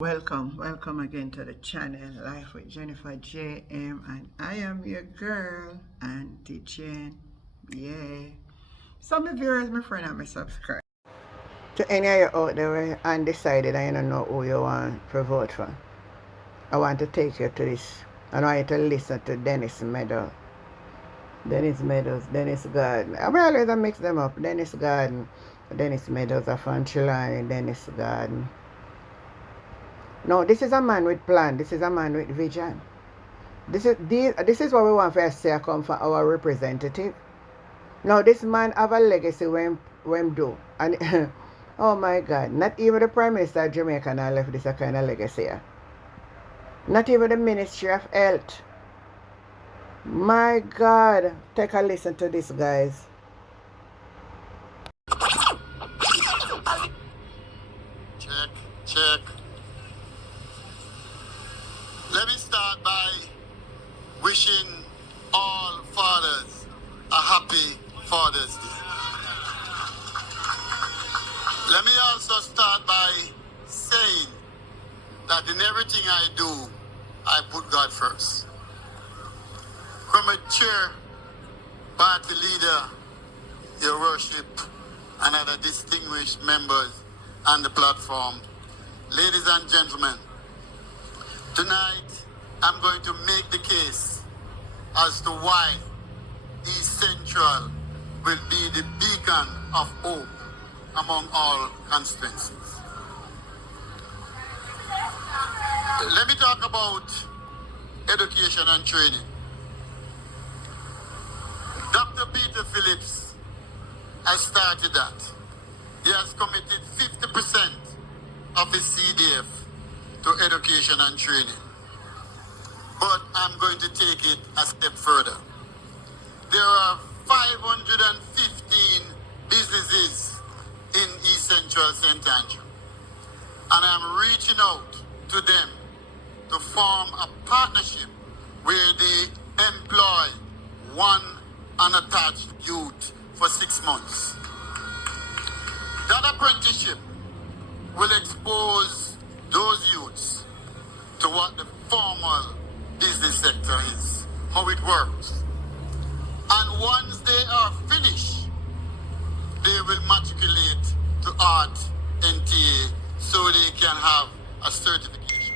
Welcome again to the channel, Life with Jennifer JM, and I am your girl, Auntie Jen. Yeah. Some of viewers, my friend, and my subscribe. To any of you out there undecided and you don't know who you want to vote for, I want to take you to this. I want you to listen to Dennis Meadows. Dennis Garden. I always mix them up. Dennis Garden, Dennis Meadows, of Chilani, Dennis Garden. No, this is a man with plan. This is a man with vision. This is what we want for us to come for our representative. Now this man have a legacy when do. And oh my God, not even the Prime Minister of Jamaica now left this a kind of legacy. Not even the Ministry of Health. My God, take a listen to this, guys. Check. Let me start by wishing all fathers a happy Father's Day. Let me also start by saying that in everything I do, I put God first. From a chair, party leader, your worship, and other distinguished members on the platform, ladies and gentlemen, tonight I'm going to make the case as to why East Central will be the beacon of hope among all constituencies. Let me talk about education and training. Dr. Peter Phillips has started that. He has committed 50% of his CDF to education and training. But I'm going to take it a step further. There are 515 businesses in East Central St. Andrew. And I'm reaching out to them to form a partnership where they employ one unattached youth for 6 months. That apprenticeship will expose those youths to what the formal business sector is, how it works. And once they are finished, they will matriculate to Art NTA so they can have a certification.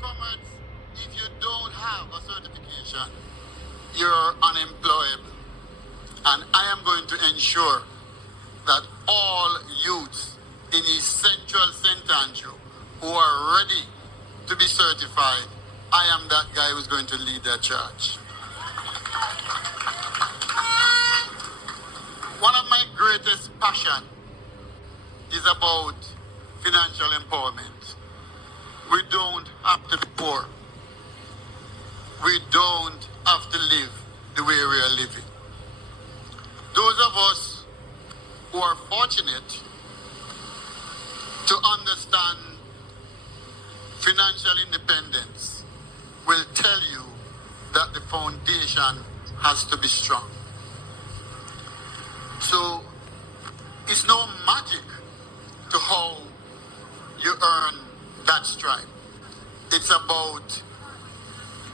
Comrades, if you don't have a certification, you're unemployable. And I am going to ensure that all youths in East Central St. Andrew who are ready to be certified, I am that guy who's going to lead that charge. One of my greatest passion is about financial empowerment. We don't have to be poor. We don't have to live the way we are living. Those of us who are fortunate to understand financial independence will tell you that the foundation has to be strong. So it's no magic to how you earn that stripe. It's about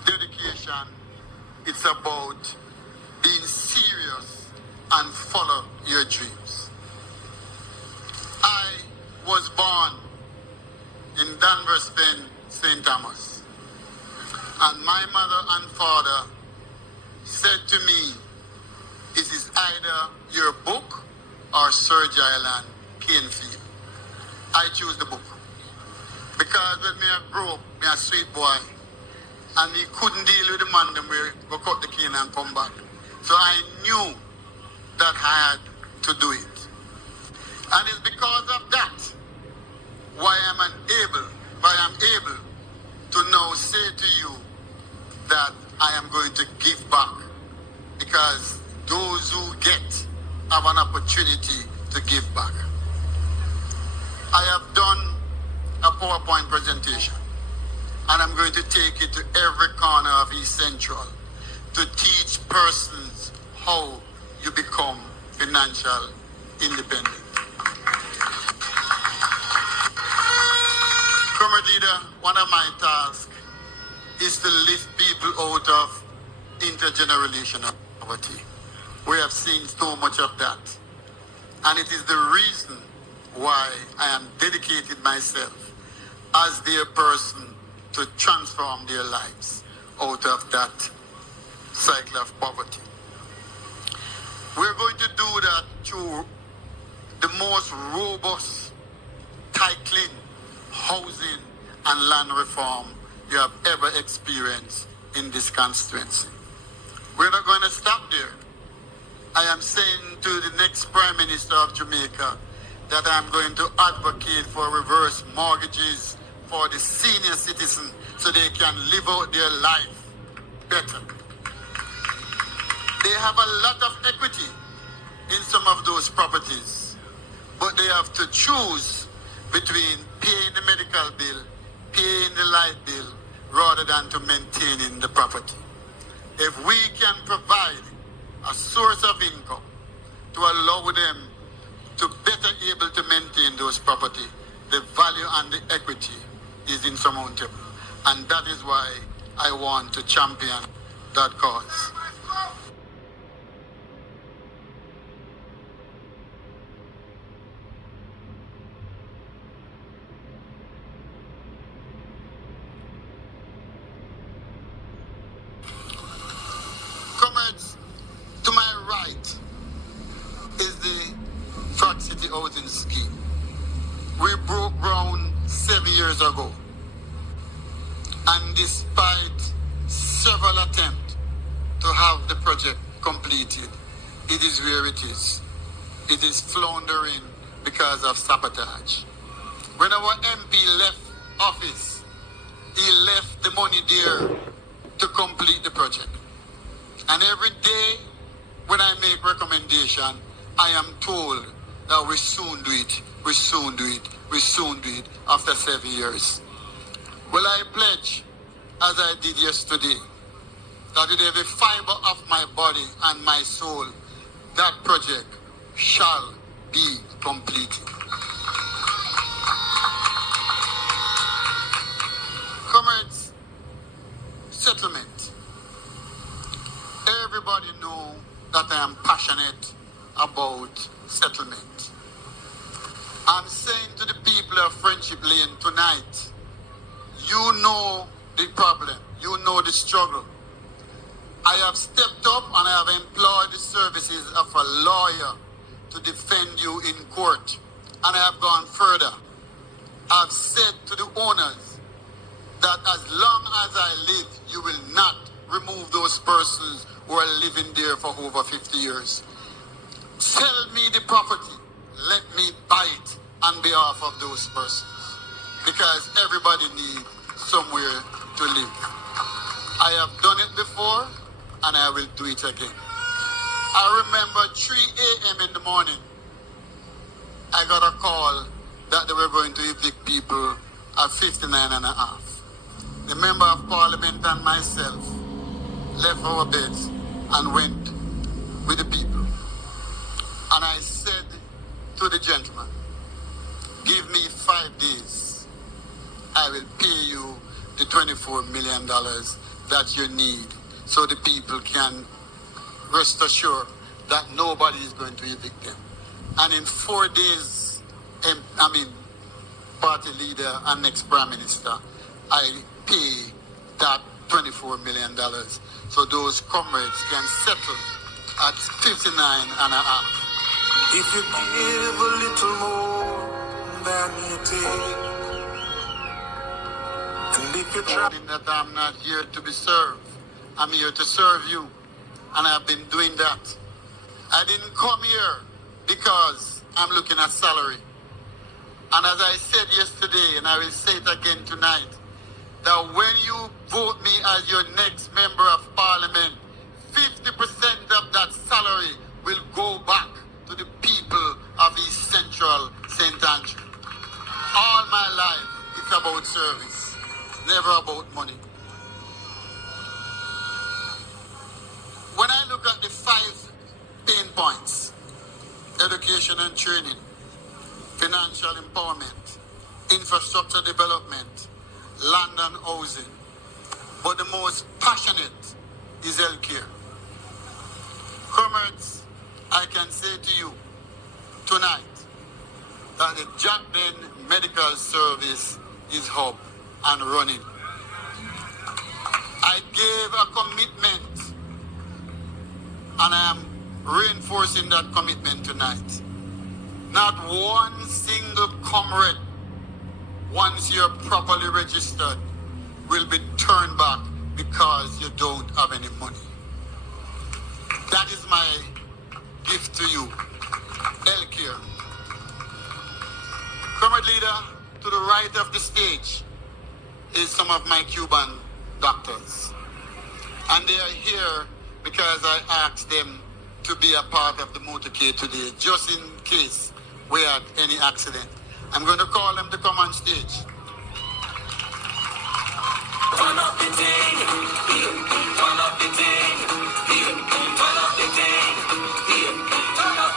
dedication. It's about being serious and follow your dreams. I was born in Danvers, St. Thomas. And my mother and father said to me, it is either your book or Serge Island, Canefield. I choose the book. Because when I grew up, me a sweet boy, and he couldn't deal with the man them where go cut the cane and come back. So I knew that I had to do it. And it's because of that why I'm able to now say to you that I am going to give back, because those who get have an opportunity to give back. I have done a PowerPoint presentation, and I'm going to take it to every corner of East Central to teach persons how you become financial independent. Comrade leader, one of my tasks is to lift people out of intergenerational poverty. We have seen so much of that. And it is the reason why I am dedicated myself as their person to transform their lives out of that cycle of poverty. We're going to do that through the most robust, tightening housing and land reform you have ever experienced in this constituency. We're not going to stop there. I am saying to the next Prime Minister of Jamaica that I'm going to advocate for reverse mortgages for the senior citizen so they can live out their life better. They have a lot of equity in some of those properties, but they have to choose between paying the medical bill, paying the light bill, rather than to maintaining the property. If we can provide a source of income to allow them to better able to maintain those property, the value and the equity is insurmountable. And that is why I want to champion that cause. Comrades, to my right is the Frac City Housing Scheme. We broke ground 7 years ago. And despite several attempts to have the project completed, it is where it is. It is floundering because of sabotage. When our MP left office, he left the money there to complete the project. And every day when I make recommendation, I am told that we soon do it, we soon do it, we soon do it after 7 years. Well, I pledge, as I did yesterday, that with every fiber of my body and my soul, that project shall be completed. Comrades, settlement. Everybody know that I am passionate about settlement. I'm saying to the people of Friendship Lane tonight, you know the problem, you know the struggle. I have stepped up and I have employed the services of a lawyer to defend you in court. And I have gone further. I've said to the owners that as long as I live, you will not remove those persons who are living there for over 50 years. Sell me the property. Let me buy it on behalf of those persons. Because everybody needs somewhere to live. I have done it before and I will do it again. I remember 3 a.m. in the morning, I got a call that they were going to evict people at 59 and a half. The member of parliament and myself left our beds and went with the people. And I said to the gentleman, give me 5 days. I will pay you the $24 million that you need so the people can rest assured that nobody is going to evict them. And in 4 days, party leader and next prime minister, I pay that $24 million so those comrades can settle at 59 and a half. If you give a little more than you take, and if you try that I'm not here to be served, I'm here to serve you, and I've been doing that. I didn't come here because I'm looking at salary. And as I said yesterday, and I will say it again tonight, that when you vote me as your next member of parliament, 50% of that salary will go back to the people of East Central St. Andrew. All my life, it's about service, never about money. When I look at the 5 pain points, education and training, financial empowerment, infrastructure development, land and housing. But the most passionate is healthcare. Comrades, I can say to you tonight that the Jackden Medical Service is up and running. I gave a commitment, and I am reinforcing that commitment tonight. Not one single comrade, once you're properly registered, will be turned back because you don't have any money. That is my gift to you. Healthcare. Comrade leader, to the right of the stage is some of my Cuban doctors. And they are here because I asked them to be a part of the motorcade today, just in case we had any accident. I'm going to call them to come on stage. Turn up the thing, turn up the thing, turn up the thing, turn up.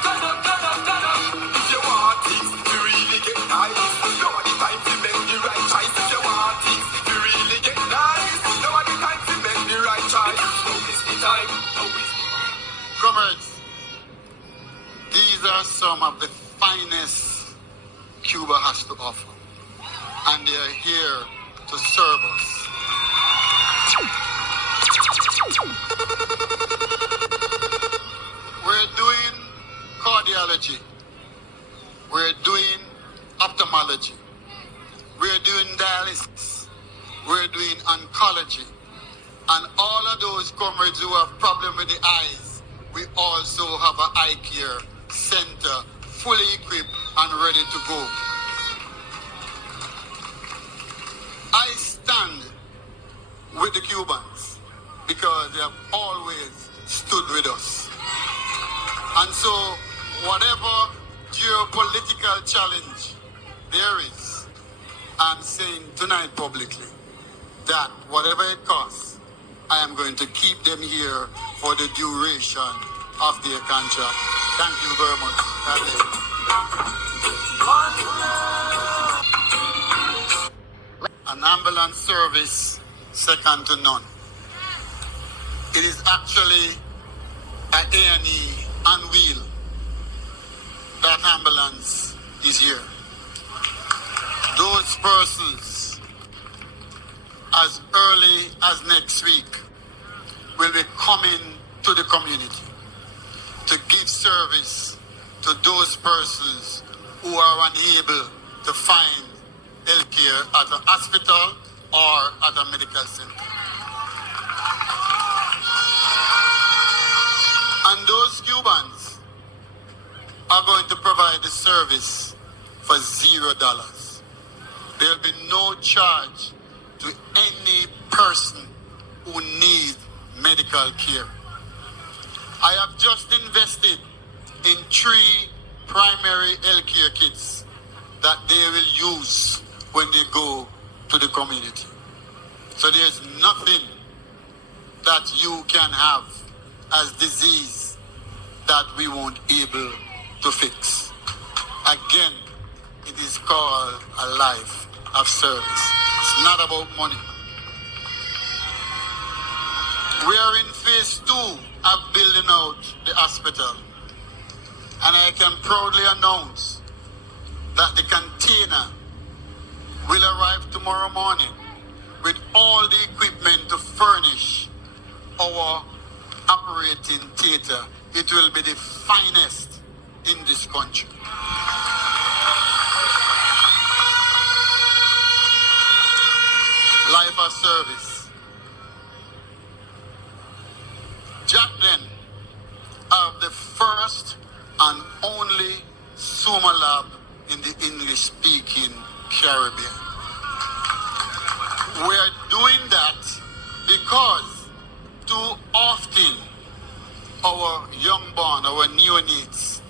If you want things to really get nice, now the time to make the right choice. If you want things to really get nice, now the time to make the right choice. Now is the time, now is the time. Comrades, these are some of the finest Cuba has to offer, and they are here to serve us. We're doing cardiology, we're doing ophthalmology, we're doing dialysis, we're doing oncology, and all of those comrades who have problems with the eyes, we also have an eye care center fully equipped and ready to go. I stand with the Cubans because they have always stood with us. And so, whatever geopolitical challenge there is, I'm saying tonight publicly that whatever it costs, I am going to keep them here for the duration of their contract. Thank you very much. An ambulance service second to none. It is actually an A&E on wheel. That ambulance is here. Those persons, as early as next week, will be coming to the community to give service to those persons who are unable to find health care at a hospital or at a medical center. And those Cubans are going to provide the service for $0. There will be no charge to any person who needs medical care. I have just invested in 3 primary health care kits that they will use when they go to the community. So there's nothing that you can have as disease that we won't able to fix. Again, it is called a life of service. It's not about money. We are in phase 2 of building out the hospital, and I can proudly announce that the container will arrive tomorrow morning with all the equipment to furnish our operating theater. It will be the finest in this country. Life of service. Jackden are the first and only Suma lab in the English-speaking Caribbean. We are doing that because too often our youngborn, our neonates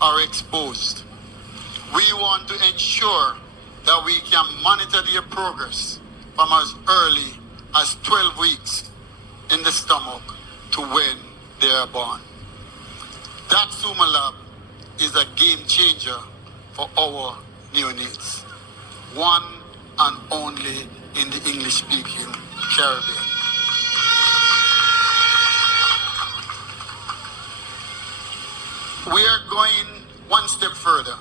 are exposed. We want to ensure that we can monitor their progress from as early as 12 weeks in the stomach to when they are born. That Suma lab is a game changer for our neonates. one and only in the English-speaking Caribbean. We are going one step further.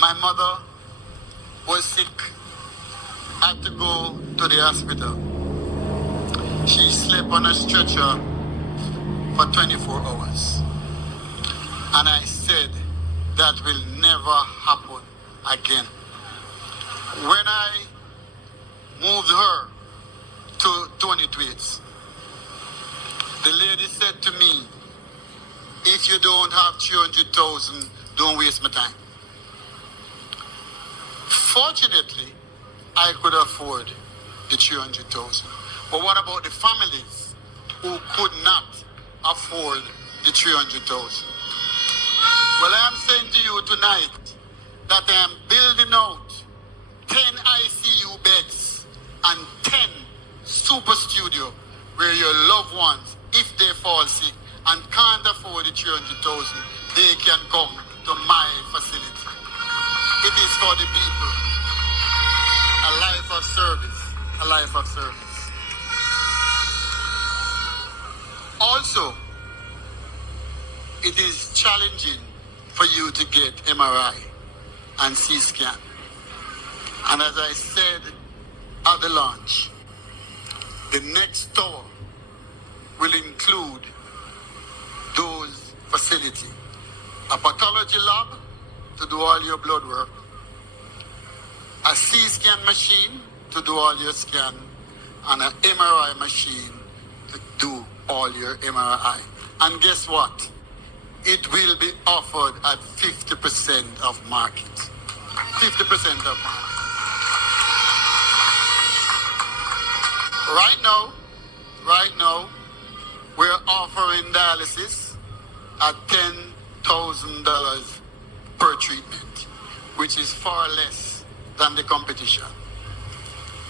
My mother was sick, had to go to the hospital. She slept on a stretcher for 24 hours. And I said, that will never happen again. When I moved her to Tony Tweets, the lady said to me, if you don't have 300,000, don't waste my time. Fortunately, I could afford the 300,000. But what about the families who could not afford the 300,000? Well, I am saying to you tonight that I am building out 10 ICU beds and 10 super studio where your loved ones, if they fall sick and can't afford the 300,000, they can come to my facility. It is for the people. A life of service. A life of service. Also, it is challenging for you to get MRI and CT scan. And as I said at the launch, the next tower will include those facilities. A pathology lab to do all your blood work, a CT scan machine to do all your scan, and an MRI machine to do all your MRI. And guess what? It will be offered at 50% of market. 50% of market. Right now, we're offering dialysis at $10,000 per treatment, which is far less than the competition.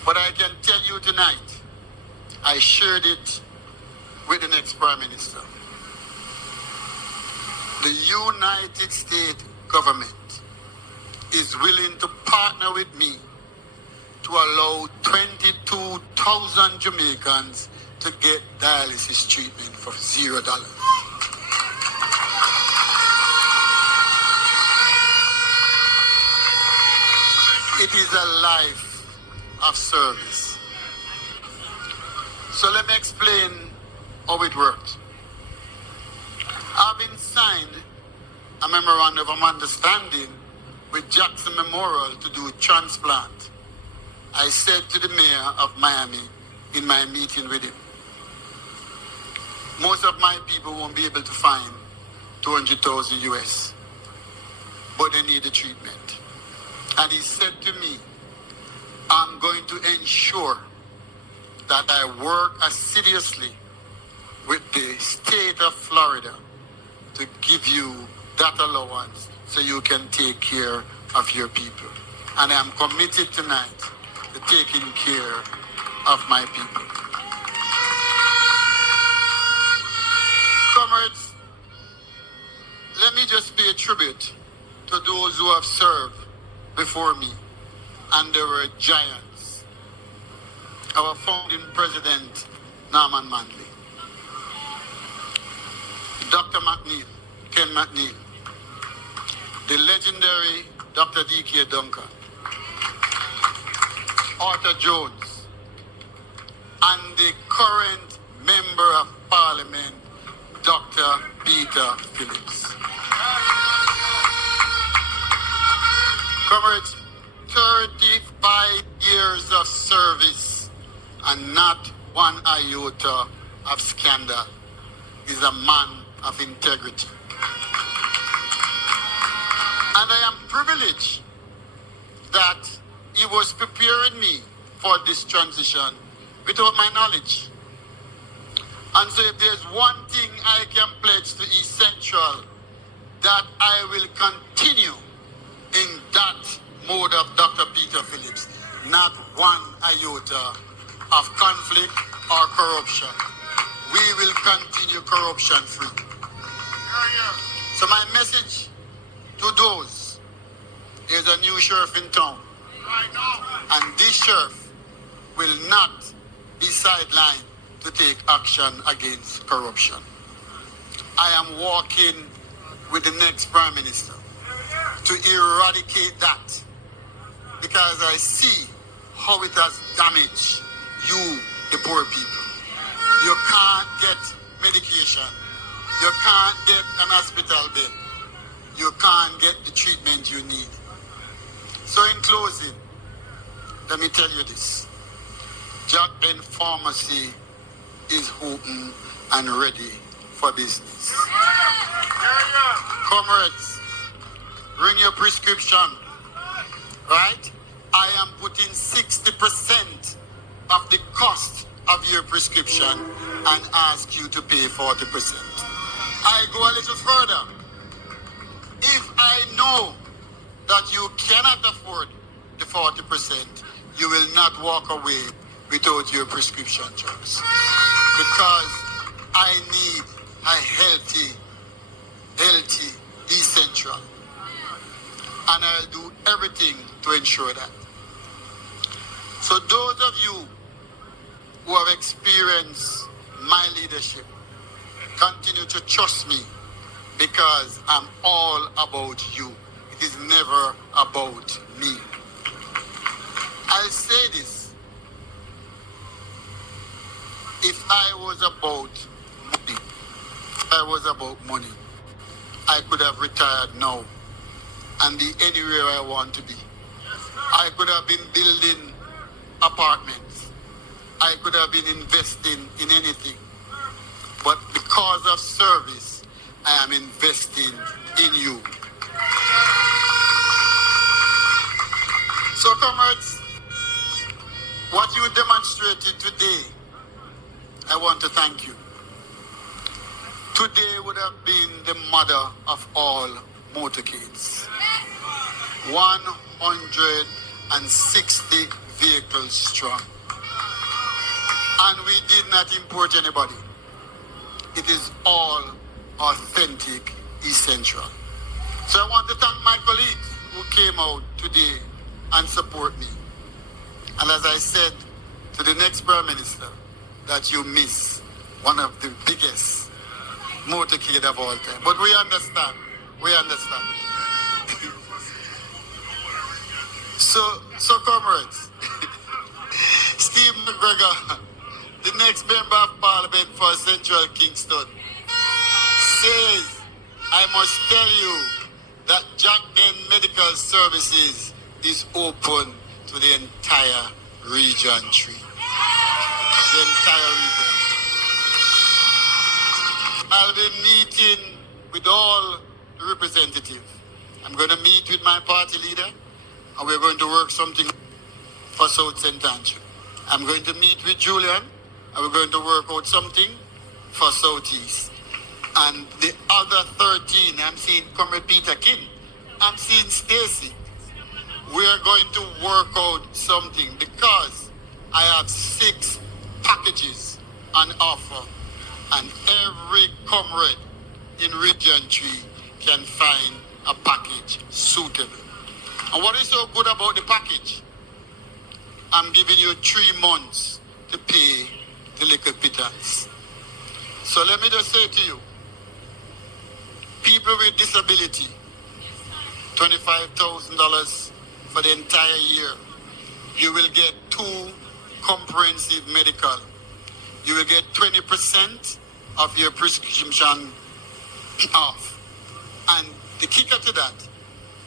But I can tell you tonight, I shared it with the next Prime Minister. The United States government is willing to partner with me to allow 22,000 Jamaicans to get dialysis treatment for $0. It is a life of service. So let me explain how it works. Having signed a memorandum of understanding with Jackson Memorial to do transplant, I said to the mayor of Miami in my meeting with him, most of my people won't be able to find 200,000 US, but they need the treatment. And he said to me, I'm going to ensure that I work assiduously with the state of Florida to give you that allowance so you can take care of your people. And I'm committed tonight to taking care of my people. Comrades, let me just pay tribute to those who have served before me, and they were giants. Our founding president, Norman Manley, Dr. McNeil, Ken McNeil, the legendary Dr. D.K. Duncan, Arthur Jones, and the current Member of Parliament, Dr. Peter Phillips. Comrades, 35 years of service and not one iota of scandal is a man of integrity. And I am privileged that he was preparing me for this transition without my knowledge. And so if there's one thing I can pledge to East Central, that I will continue in that mode of Dr. Peter Phillips, not one iota of conflict or corruption. We will continue corruption free. So my message to those There's a new sheriff in town. And this sheriff will not be sidelined to take action against corruption. I am working with the next Prime Minister to eradicate that, because I see how it has damaged you, the poor people. You can't get medication. You can't get an hospital bed. You can't get the treatment you need. So in closing, let me tell you this. Jack Ben Pharmacy is open and ready for business. Comrades, bring your prescription, right? I am putting 60% of the cost of your prescription and ask you to pay 40%. I go a little further. If I know that you cannot afford the 40%, you will not walk away without your prescription drugs. Because I need a healthy essential. And I'll do everything to ensure that. So those of you who have experienced my leadership, continue to trust me, because I'm all about you. It is never about me. I'll say this. If I was about money, I could have retired now and be anywhere I want to be. I could have been building apartments. I could have been investing in anything. But because of service, I am investing in you. So comrades, what you demonstrated today, I want to thank you. Today would have been the mother of all motorcades. 160 vehicles strong. And we did not import anybody. It is all authentic, essential. So I want to thank my colleagues who came out today and support me. And as I said to the next Prime Minister, that you miss one of the biggest motorcade of all time. But we understand. So comrades, Steve McGregor, the next Member of Parliament for Central Kingston, says, I must tell you that Jack Ben Medical Services is open to the entire region 3. The entire region. I'll be meeting with all the representatives. I'm going to meet with my party leader, and we're going to work something for South St. Andrew. I'm going to meet with Julian, and we're going to work out something for Southeast. And the other 13, I'm seeing Comrade Peter King, I'm seeing Stacy. We are going to work out something, because I have 6 packages on offer, and every comrade in Region 3 can find a package suitable. And what is so good about the package? I'm giving you 3 months to pay the little pittance. So let me just say to you, people with disability, $25,000 for the entire year. You will get 2 comprehensive medical. You will get 20% of your prescription off. And the kicker to that,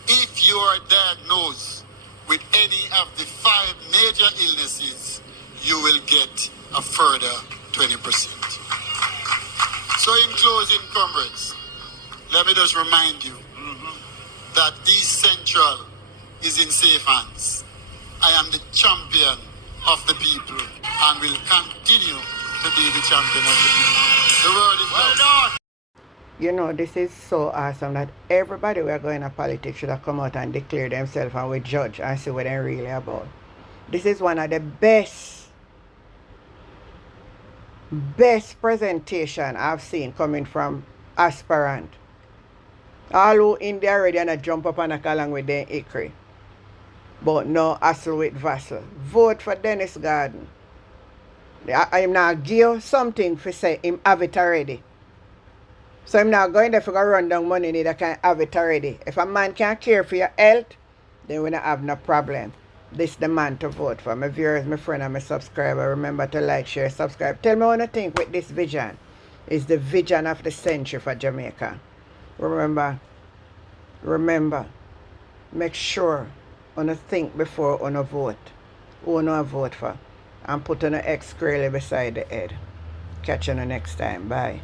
if you are diagnosed with any of the 5 major illnesses, you will get a further 20%. So in closing, comrades, let me just remind you that East Central is in safe hands. I am the champion of the people and will continue to be the champion of the people. The world is well done. You know, this is so awesome that everybody who are going to politics should have come out and declare themselves, and we judge and see what they're really about. This is one of the best presentation I've seen coming from aspirant All who in there already and I jump up and I along with them Hickory. But no hassle with Vassal. Vote for Dennis Garden. I'm not give you something for say him have it already. So I'm not going there for go run down money need I can have it already. If a man can care for your health, then we don't have no problem. This is the man to vote for. My viewers, my friend and my subscriber. Remember to like, share, subscribe. Tell me what you think with this vision. It's the vision of the century for Jamaica. Remember, make sure you think before you vote. Who you vote for. And put on an X clearly beside the head. Catch you next time. Bye.